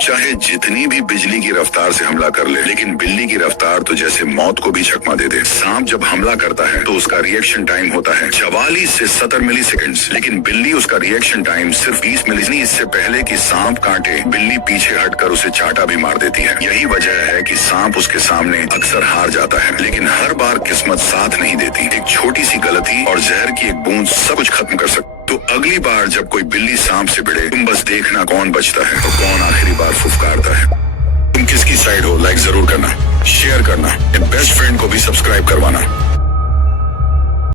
चाहे जितनी भी बिजली की रफ्तार से हमला कर ले, लेकिन बिल्ली की रफ्तार तो जैसे मौत को भी चकमा दे दे। सांप जब हमला करता है तो उसका रिएक्शन टाइम होता है 44 से 70 मिलीसेकंड्स, लेकिन बिल्ली उसका रिएक्शन टाइम सिर्फ 20 मिली। इससे पहले कि सांप काटे, बिल्ली पीछे हटकर उसे चाटा भी मार देती है। यही वजह है कि सांप उसके सामने अक्सर हार जाता है, लेकिन हर बार किस्मत साथ नहीं देती। एक छोटी सी गलती और जहर की एक बूंद सब कुछ खत्म कर सकती। तो अगली बार जब कोई बिल्ली सांप से भिड़े, तुम बस देखना कौन बचता है और कौन आखिरी बार फुफकारता है। तुम किसकी साइड हो, लाइक जरूर करना, शेयर करना, बेस्ट फ्रेंड को भी सब्सक्राइब करवाना।